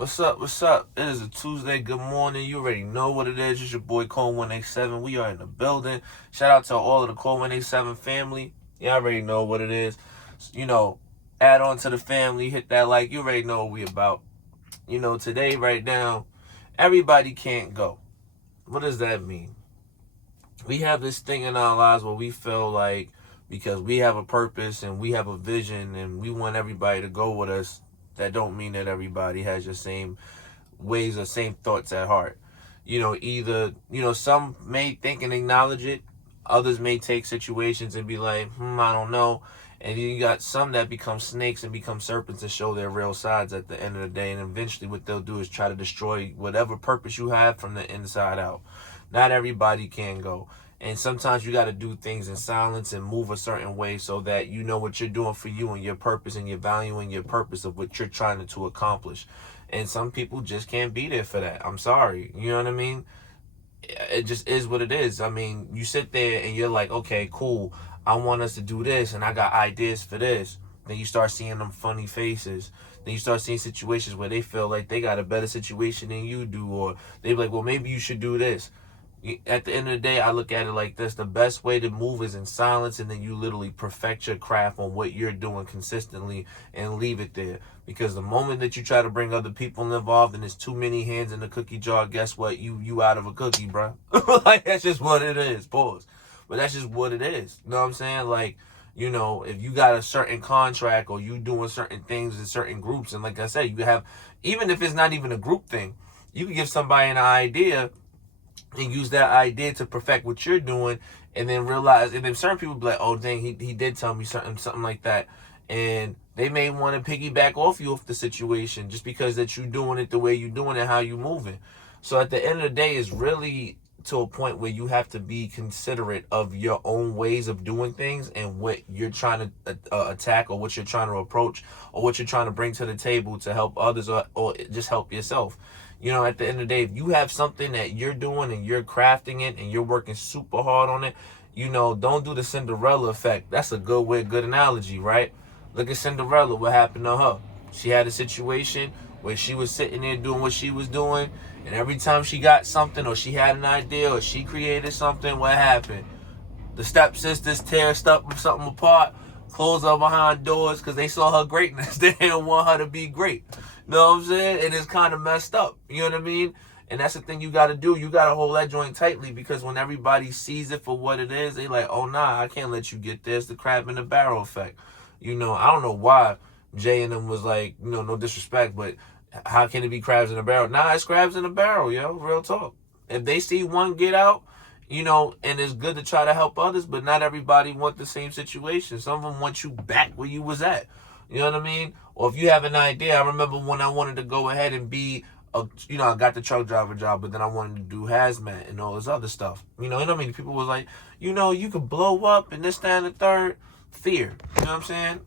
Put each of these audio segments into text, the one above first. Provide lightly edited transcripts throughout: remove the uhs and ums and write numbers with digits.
What's up? What's up? It is a Tuesday. Good morning. You already know what it is. It's your boy Cole 187. We are in the building. Shout out to all of the Cole 187 family. You already know what it is. You know, add on to the family. Hit that like. You already know what we about. Today, right now, everybody can't go. What does that mean? We have this thing in our lives where we feel like because we have a purpose and we have a vision and we want everybody to go with us, that don't mean that everybody has your same ways or same thoughts at heart. Some may think and acknowledge it. Others may take situations and be like, I don't know. And you got some that become snakes and become serpents and show their real sides at the end of the day. And eventually what they'll do is try to destroy whatever purpose you have from the inside out. Not everybody can go. And sometimes you got to do things in silence and move a certain way so that you know what you're doing for you and your purpose and your value and your purpose of what you're trying to accomplish. And some people just can't be there for that. I'm sorry. You know what I mean? It just is what it is. I mean, you sit there and you're like, okay, cool. I want us to do this and I got ideas for this. Then you start seeing them funny faces. Then you start seeing situations where they feel like they got a better situation than you do. Or they be like, well, maybe you should do this. At the end of the day, I look at it like this. The best way to move is in silence, and then you literally perfect your craft on what you're doing consistently and leave it there. Because the moment that you try to bring other people involved and there's too many hands in the cookie jar, guess what? You out of a cookie, bro. Like, that's just what it is. Pause. But that's just what it is. You know what I'm saying? Like, if you got a certain contract or you doing certain things in certain groups, and like I said, you have, even if it's not even a group thing, you can give somebody an idea and use that idea to perfect what you're doing, and then realize, and then certain people be like, oh dang, he did tell me something like that, and they may want to piggyback off you off the situation just because that you doing it the way you doing it, how you moving. So at the end of the day, it's really to a point where you have to be considerate of your own ways of doing things and what you're trying to attack, or what you're trying to approach, or what you're trying to bring to the table to help others, or just help yourself. At the end of the day, if you have something that you're doing and you're crafting it and you're working super hard on it, don't do the Cinderella effect. That's a good analogy, right? Look at Cinderella, what happened to her. She had a situation where she was sitting there doing what she was doing, and every time she got something, or she had an idea, or she created something, what happened? The stepsisters tear something apart, close her behind doors because they saw her greatness. They didn't want her to be great. You know what I'm saying? And it's kind of messed up. You know what I mean? And that's the thing you got to do. You got to hold that joint tightly, because when everybody sees it for what it is, they like, oh, nah, I can't let you get this. The crab in the barrel effect. I don't know why Jay and them was like, no disrespect, but how can it be crabs in a barrel? Nah, it's crabs in a barrel, yo. Real talk. If they see one get out, and it's good to try to help others, but not everybody want the same situation. Some of them want you back where you was at. You know what I mean? Or if you have an idea, I remember when I wanted to go ahead and be, I got the truck driver job, but then I wanted to do hazmat and all this other stuff. People was like, you could blow up and this, that, and the third. Fear. You know what I'm saying?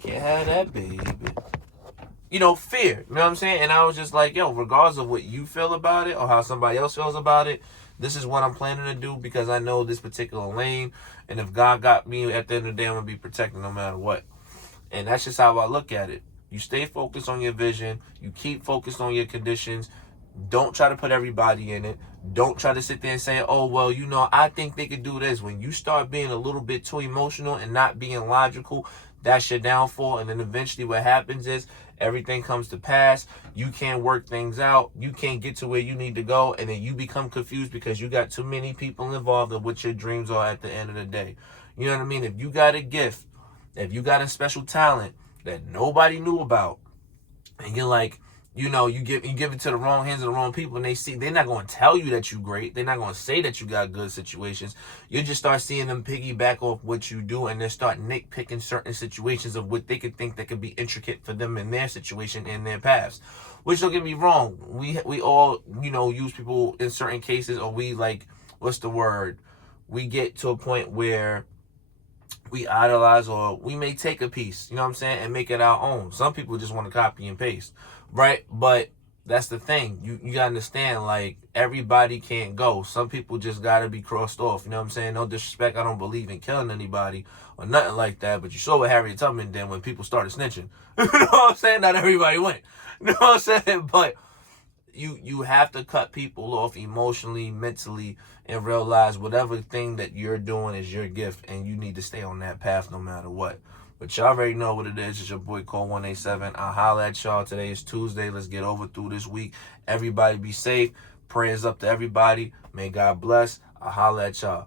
Can't have that, baby. Fear. You know what I'm saying? And I was just like, yo, regardless of what you feel about it or how somebody else feels about it, this is what I'm planning to do, because I know this particular lane. And if God got me, at the end of the day, I'm going to be protected no matter what. And that's just how I look at it. You stay focused on your vision. You keep focused on your conditions. Don't try to put everybody in it. Don't try to sit there and say, oh, well, I think they could do this. When you start being a little bit too emotional and not being logical, that's your downfall. And then eventually what happens is everything comes to pass. You can't work things out. You can't get to where you need to go. And then you become confused because you got too many people involved in what your dreams are at the end of the day. You know what I mean? If you got a gift, if you got a special talent that nobody knew about, and you're like, you give it to the wrong hands of the wrong people, and they're not going to tell you that you're great. They're not going to say that you got good situations. You just start seeing them piggyback off what you do, and they start nitpicking certain situations of what they could think that could be intricate for them in their situation, in their past. Which, don't get me wrong, we all, use people in certain cases, or we we get to a point where we idolize, or we may take a piece, and make it our own. Some people just want to copy and paste, right? But that's the thing. You gotta understand, like, everybody can't go. Some people just gotta be crossed off, No disrespect, I don't believe in killing anybody or nothing like that, but you saw what Harriet Tubman did when people started snitching. You know what I'm saying? Not everybody went. You know what I'm saying? But you have to cut people off emotionally, mentally, and realize whatever thing that you're doing is your gift, and you need to stay on that path no matter what. But y'all already know what it is. It's your boy Cole 187. I'll holla at y'all. Today is Tuesday. Let's get over through this week. Everybody be safe. Prayers up to everybody. May God bless. I'll holla at y'all.